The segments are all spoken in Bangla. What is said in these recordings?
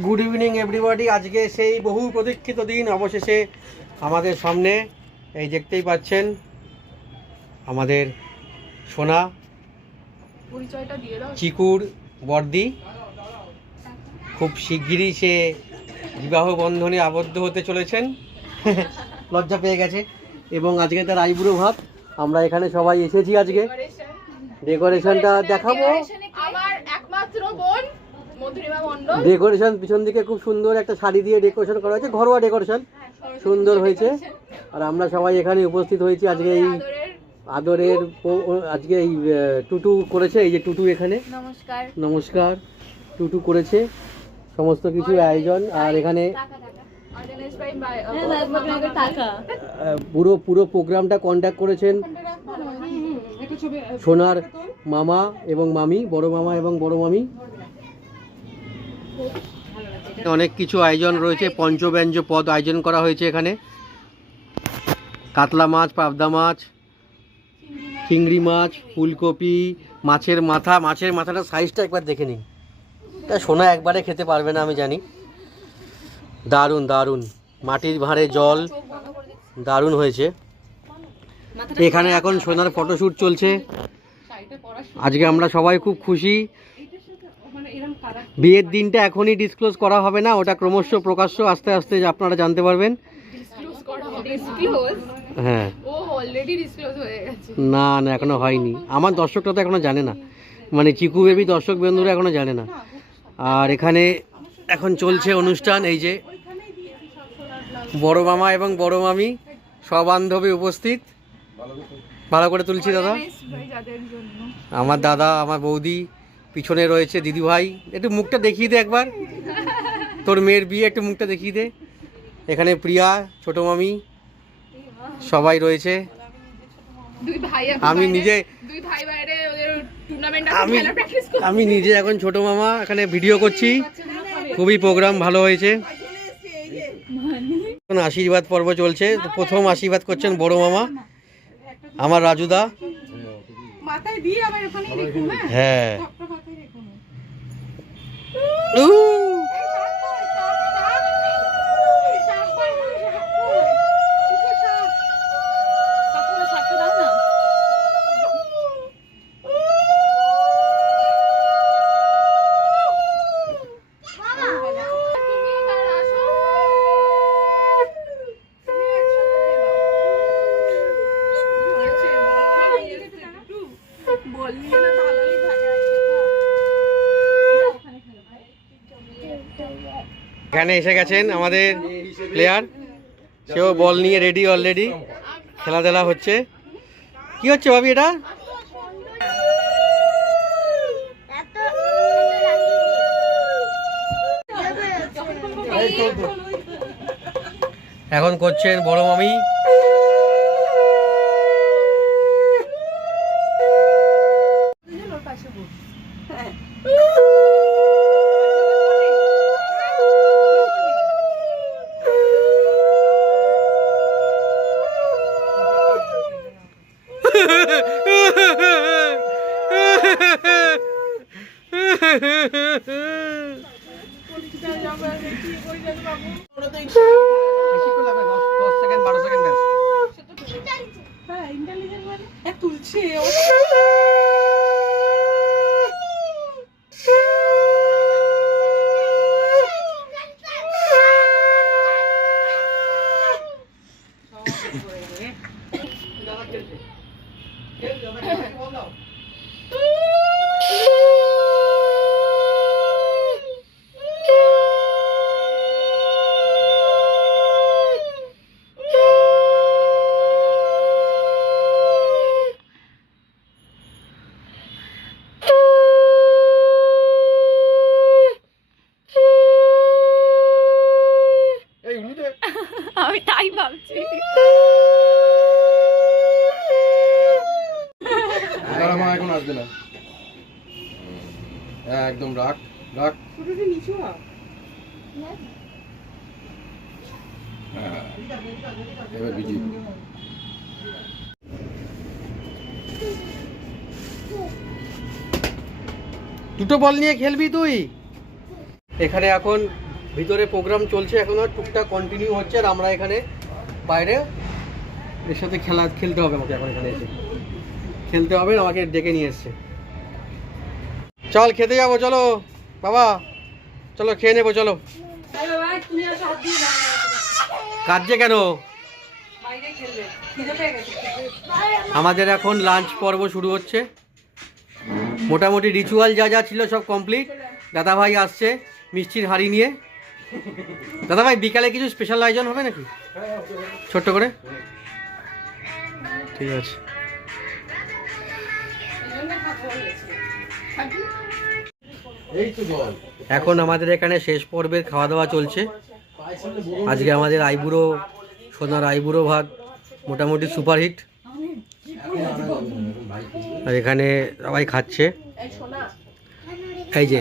গুড ইভিনিং এভরিবডি আজকে সেই বহু প্রতীক্ষিত দিন অবশেষে আমাদের সামনে এই দেখতেই পাচ্ছেন আমাদের সোনা চিকুর বর্দি। খুব শিগগিরই সে বিবাহ বন্ধনে আবদ্ধ হতে চলেছেন। লজ্জা পেয়ে গেছে। এবং আজকে তার আইবুড়ো ভাত আমরা এখানে সবাই এসেছি আজকে। ডেকোরেশনটা দেখাবো। ডেকোরেশন পিছন দিকে খুব সুন্দর একটা শাড়ি দিয়ে ডেকোরেশন করা হয়েছে ঘরোয়া ডেকোরেশন সুন্দর হয়েছে আর আমরা সবাই এখানে উপস্থিত হয়েছি আজকে এই আদরের আজকে এই টুটু করেছে এই যে টুটু এখানে নমস্কার নমস্কার টুটু করেছে সমস্ত কিছু আয়োজন আর এখানে পুরো পুরো প্রোগ্রামটা কন্ডাক্ট করেছেন সোনার মামা এবং মামি বড় মামা এবং বড় মামি অনেক কিছু আয়োজন রয়েছে, পঞ্চব্যঞ্জ পদ আয়োজন করা হয়েছে এখানে। কাতলা মাছ, পাবদা মাছ, চিংড়ি মাছ, ফুলকপি, মাছের মাথা, মাছের মাথাটা সাইজটা একবার দেখে নিন। তা সোনা একবারে খেতে পারবে না, আমি জানি। দারুণ দারুণ। মাটির ভাঁড়ে জল দারুণ হয়েছে। এখানে এখন সোনার ফটোশ্যুট চলছে। আজকে আমরা সবাই খুব খুশি। বিয়ের দিনটা এখনই ডিসক্লোজ করা হবে না ওটা ক্রমশ প্রকাশ্য আস্তে আস্তে আপনারা জানতে পারবেন। হ্যাঁ। না না এখনও হয়নি। আমার দর্শকরা তো এখনও জানে না। মানে চিকু বেবি দর্শক বন্ধুরা এখনও জানে না। আর এখানে এখন চলছে অনুষ্ঠান এই যে বড় মামা এবং বড় মামি সবান্ধবী উপস্থিত। ভালো করে তুলছি দাদা। আমার দাদা আমার বৌদি পিছনে রয়েছে দিদি ভাই একটু মুখটা দেখিয়ে দে একবার। তোর মেয়ের বিয়ে একটু মুখটা দেখিয়ে দে। এখানে প্রিয়া ছোট মামি সবাই রয়েছে। আমি নিজে আমি আমি নিজে এখন ছোট মামা এখানে ভিডিও করছি। খুবই প্রোগ্রাম ভালো হয়েছে। এখন আশীর্বাদ পর্ব চলছে। প্রথম আশীর্বাদ করছেন বড় মামা আমার রাজুদা। রেখো হ্যাঁ। Ooh. এখানে এসে গেছেন আমাদের প্লেয়ার সেও বল নিয়ে রেডি অলরেডি খেলাধুলা হচ্ছে। কি হচ্ছে ভাবি এটা? এখন করছেন বড় মামি। বেশিক্ষণ সেকেন্ড বারো সেকেন্ড হ্যাঁ ইন্টেলিজেন্ট মানে? তুলছে হ্যাঁ একদম রাখ রাখ। ছোটটা নিচু আ হ্যাঁ। এবার ভিডিও দুটো বল নিয়ে খেলবি তুই? এখানে এখন ভিতরে প্রোগ্রাম চলছে এখনও টুকটাক কন্টিনিউ হচ্ছে আর আমরা এখানে বাইরে এর সাথে খেলা খেলতে হবে আমাকে এখন এখানে এসে। খেলতে হবে আমাকে ডেকে নিয়ে এসছে। চল খেতে যাব, চলো। বাবা, চলো, খেয়ে নেব, চলো। কাজে কেন? আমাদের এখন লাঞ্চ পর্ব শুরু হচ্ছে। মোটামুটি রিচুয়াল যা যা ছিল সব কমপ্লিট দাদাভাই আসছে মিষ্টির হাড়ি নিয়ে। দাদাভাই, বিকালে কিছু স্পেশাল আয়োজন হবে নাকি? ছোট্ট করে? ঠিক আছে। এখন আমাদের এখানে শেষ পর্বের খাওয়া দাওয়া চলছে। আজকে আমাদের আইবুড়ো সোনার আইবুড়ো ভাত মোটামুটি সুপারহিট আর এখানে সবাই খাচ্ছে। এই যে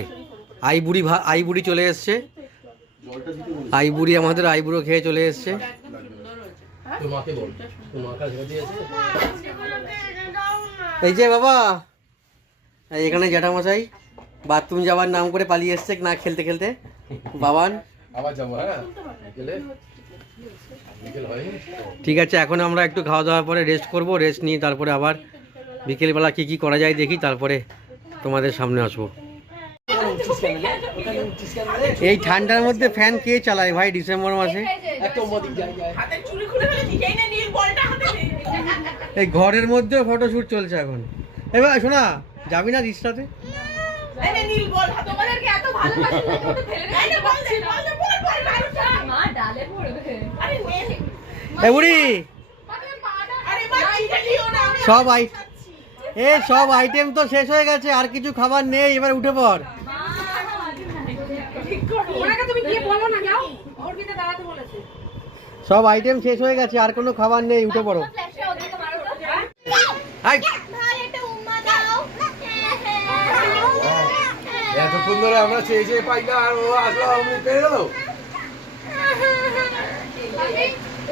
আইবুড়ি ভা আইবুড়ি চলে এসছে। আইবুড়ি আমাদের আইবুড়ো খেয়ে চলে এসছে। এই যে বাবা এখানে জ্যাঠামশাই। বাথরুম যাওয়ার নাম করে পালিয়ে এসছে না খেলতে খেলতে। বাবান। আবার যাব হ্যাঁ? ঠিক আছে এখন আমরা একটু খাওয়া দাওয়ার পরে রেস্ট করব রেস্ট নিয়ে তারপরে আবার বিকেলবেলা কি কি করা যায় দেখি তারপরে তোমাদের সামনে আসব। এই ঠান্ডার মধ্যে ফ্যান কে চালায় ভাই ডিসেম্বর মাসে? এই ঘরের মধ্যে ফটোশুট চলছে এখন। এবার শোনা যাবি না রিস্টাতে তোমাদেরকে এত ভালোবাসি তো ফেলে রেখে পারছি না। মা ডালে পড়বে। এ সব আই এ সব আইটেম তো শেষ হয়ে গেছে আর কিছু খাবার নেই এবার উঠে পড়। ওনাকে তুমি গিয়ে বলো না যাও। ওর ভিতরে দাঁড়াতে বলেছে। সব আইটেম শেষ হয়ে গেছে আর কোনো খাবার নেই উঠে পড়ো। আই এতক্ষণ ধরে আমরা চেয়ে চেয়ে পাই না আর ও আসলো আমি পেয়ে গেল।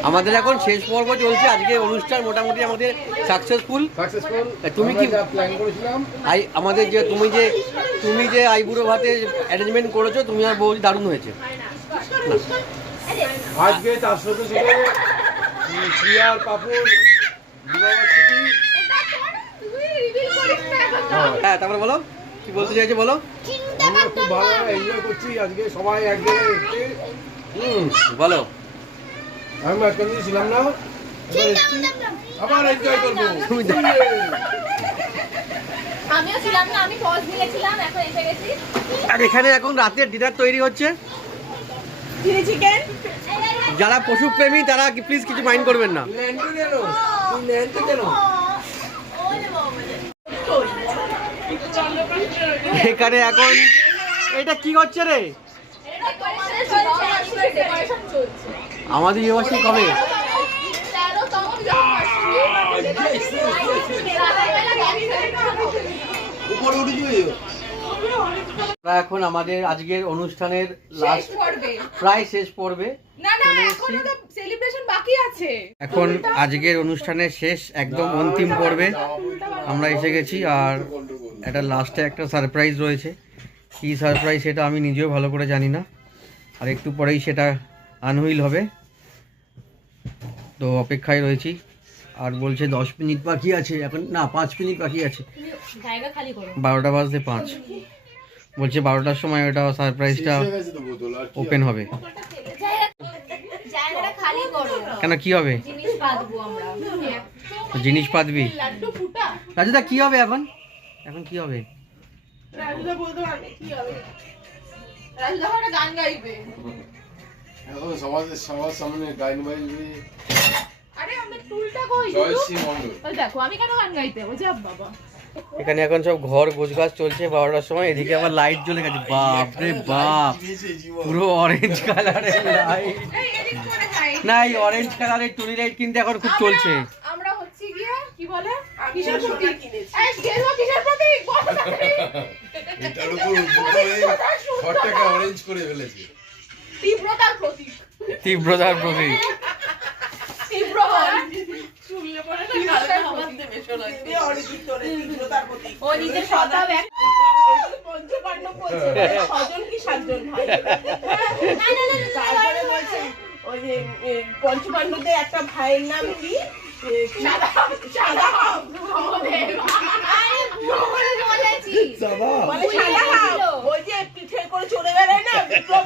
আমাদের এখন শেষ পর্ব চলছে আজকে অনুষ্ঠান মোটামুটি আমাদের সাকসেসফুল সাকসেসফুল তুমি কি- প্ল্যান করেছিলাম। আই আমাদের যে তুমি যে তুমি যে আইবুড়ো ভাতে অ্যারেঞ্জমেন্ট করেছ তুমি আর বৌদি দারুণ হয়েছে। আজকে তার সাথে সাথে প্রিয়ার পাপড় হ্যাঁ তারপরে বলো। কি বলতে চাইছো বলো আমরা খুব ভালো এনজয় করছি আজকে সবাই এক জায়গায় এসেছি হুম বলো আমি মাঝখান ছিলাম না এবার এসেছি আবার এনজয় করব আমিও ছিলাম না আমি পজ নিয়েছিলাম এখন এসে গেছি আর এখানে এখন রাতের ডিনার তৈরি হচ্ছে চিলি চিকেন যারা পশুপ্রেমী তারা প্লিজ কিছু মাইন্ড করবেন না ল্যান্ডে কেন তুই ল্যান্ডে কেন এখানে এখন এটা কি হচ্ছে রে? আমাদের ইউনিভার্সিটি কবে? এখন আমাদের আজকের অনুষ্ঠানের লাস্ট প্রায় শেষ পর্বে না না চলে এখনও এসেছি। তো সেলিব্রেশন বাকি আছে। এখন আজকের অনুষ্ঠানের শেষ একদম অন্তিম পর্বে আমরা এসে গেছি আর একটা লাস্টে একটা সারপ্রাইজ রয়েছে। কী সারপ্রাইজ সেটা আমি নিজেও ভালো করে জানি না। আর একটু পরেই সেটা আনহুইল হবে। তো অপেক্ষায় রয়েছি। আর বলছে দশ মিনিট বাকি আছে। এখন না পাঁচ মিনিট বাকি আছে। জায়গা খালি করো। বারোটা বাজতে পাঁচ। বলছে বারোটার সময় ওটা সারপ্রাইজটা ওপেন হবে। জায়গাটা খালি করো। কেন কি হবে? জিনিস পাতবো আমরা। জিনিস পাতবি? লাড্ডু ফুটা? রাজুদা কি হবে এখন? এখন কি হবে? রাজুদা বলতে পারবে কি হবে? রাজুদা একটা গান গাইবে। এখন সমাজের সবার সামনে গাইন বাজবে। আরে আমার টুলটা কই জয়শ্রী মন্ডল দেখো আমি কেন গান গাইতে? ও যাব বাবা। এখানে এখন সব ঘর গোছগাছ চলছে বারোটার সময় এদিকে আবার লাইট জ্বলে গেছে। বাপ রে বাপ পুরো অরেঞ্জ কালারের লাইট এই এদিক না এই অরেঞ্জ কালারের টুনি লাইট কিন্তু এখন খুব চলছে। আমরা- আমরা হচ্ছে গিয়ে কি বলে? কিসের প্রতীক? এই গেলো কিসের প্রতীক? বলো এটার উপর ঘরটাকে অরেঞ্জ করে ফেলেছে। তীব্রতার প্রতীক। তীব্রতার প্রতীক। তীব্র হন। তীব্রতার প্রতীক। দেবে অরিজিৎ তীব্রতার প্রতীক। ও নিজের সত্তা পঞ্চপাণ্ডব বলছে, ছজন কি সাতজন ভাই? তারপরে বলছে, ওই যে, পঞ্চপাণ্ডবদের একটা ভাইয়ের নাম কি? এ, কি? পিঠে করে চলে বেড়ায় না বিপ্লব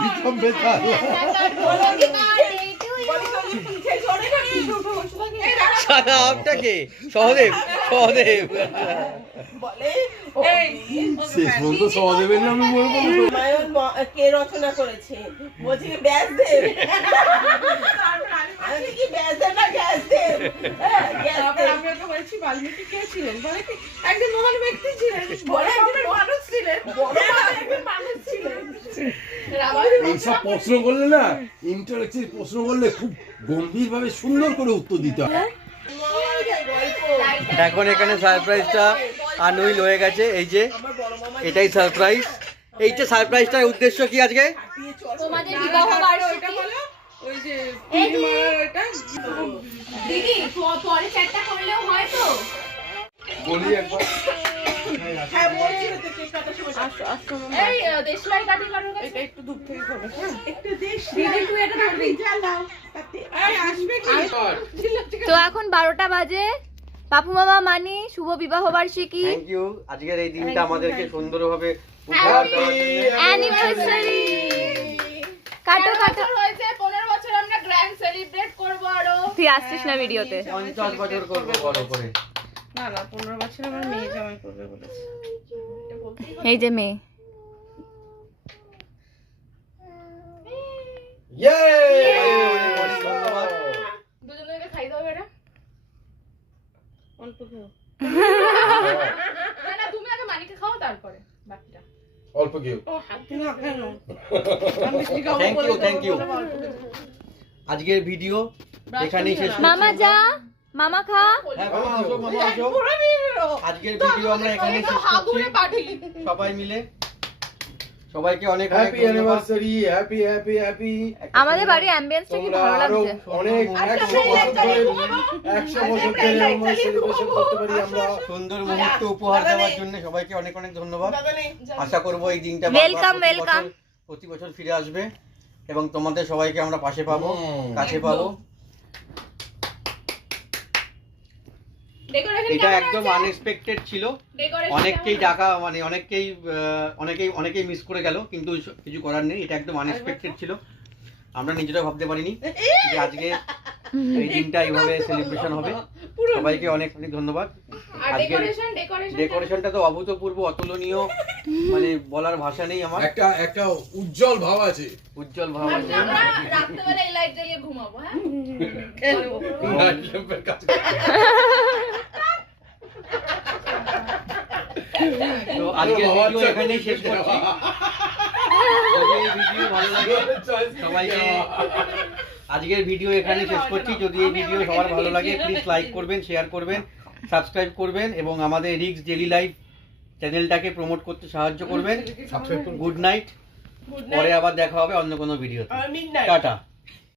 বিক্রম বেতাল সহদেব সহদেব। শেষ পর্যন্ত সহদেবের নামে মনে পড়ল রামায়ণ কে রচনা করেছে? বলছি কি ব্যাসদেব? আমি কি ব্যাসদেব না গ্যাসদেব? হ্যাঁ, তারপর আমি ওকে বলছি বাল্মীকি কে ছিলেন? বলে কি একজন মহান ব্যক্তি ছিলেন বড় একজন মানুষ ছিলেন বড় একজন মানুষ ছিলেন। এইসব প্রশ্ন করলে না ইন্টারেক্টিভ প্রশ্ন করলে খুব গম্ভীর ভাবে সুন্দর করে উত্তর দিতে হয়। এখন এখানে সারপ্রাইজটা আনউইল হয়ে গেছে এই যে এটাই সারপ্রাইজ এইটা সারপ্রাইজটার উদ্দেশ্য কি আজকে? তোমাদের বিবাহ বার্ষিকী? ওই যে দিদি পরে করলেও হয় বলি একবার। হ্যাঁ এই হ্যাঁ। এই তো এখন বারোটা বাজে। পাপু মামা মানি শুভ বিবাহ বার্ষিকী। থ্যাংক ইউ আজকের এই দিনটা আমাদেরকে সুন্দরভাবে। অ্যানিভার্সারি কাটো কাটো। হয়েছে 15 বছর আমরা গ্র্যান্ড সেলিব্রেট করব আরও। তুই আসছিস না ভিডিওতে। পঞ্চাশ বছর করব বড় করে। না না 15 বছর আমার মেয়ে জামাই করবে বলেছে। এই যে মেয়ে। ইয়ে দুজনকে খাই দাও এটা। অল্প খেও না না তুমি আগে মানিকে খাও তারপরে বাকিটা। অল্প ও হাত কেন। আজকের ভিডিও এখানেই শেষ। মামা যা মামা খা। হ্যাঁ, মামা আসো, মামা আসো। আজকের ভিডিও আমরা এখানেই শেষ করছি। সবাই মিলে সবাইকে অনেক অনেক happy anniversary happy happy happy আমাদের বাড়ির অ্যাম্বিয়েন্সটা কি ভালো লাগছে। অনেক একশো বছর ধরে একশো বছর ধরে আমরা সেলিব্রেশন করতে পারি আমরা সুন্দর মুহূর্ত উপহার দেওয়ার জন্য সবাইকে অনেক অনেক ধন্যবাদ। আশা করব এই দিনটা বারবার Welcome, প্রতি বছর- ফিরে আসবে এবং তোমাদের সবাইকে আমরা পাশে পাবো। কাছে পাবো। এটা একদম আনএক্সপেক্টেড ছিল। অনেককেই ডাকা মানে অনেককেই অনেকেই অনেকেই মিস করে গেল কিন্তু কিছু করার নেই এটা একদম আনএক্সপেক্টেড ছিল। আমরা নিজেরা ভাবতে পারিনি যে আজকে এই দিনটা এইভাবে সেলিব্রেশন হবে। সবাইকে অনেক অনেক ধন্যবাদ। আর আজকে ডেকোরেশন ডেকোরেশন ডেকোরেশনটা তো অভূতপূর্ব অতুলনীয় মানে বলার ভাষা নেই আমার। একটা একটা উজ্জ্বল ভাব আছে। উজ্জ্বল ভাব আছে। আমরা এই লাইট জ্বালিয়ে ঘুমাবো হ্যাঁ? তো আজকের ভিডিও এখানেই শেষ করছি। যদি এই ভিডিও ভালো লাগে সবাইকে আজকের ভিডিও এখানে শেষ করছি। যদি এই ভিডিও সবার ভালো লাগে প্লিজ লাইক করবেন শেয়ার করবেন সাবস্ক্রাইব করবেন এবং আমাদের রিক্স ডেলি লাইফ চ্যানেলটাকে প্রমোট করতে সাহায্য করবেন। গুড নাইট পরে আবার দেখা হবে অন্য কোনো ভিডিও টাটা।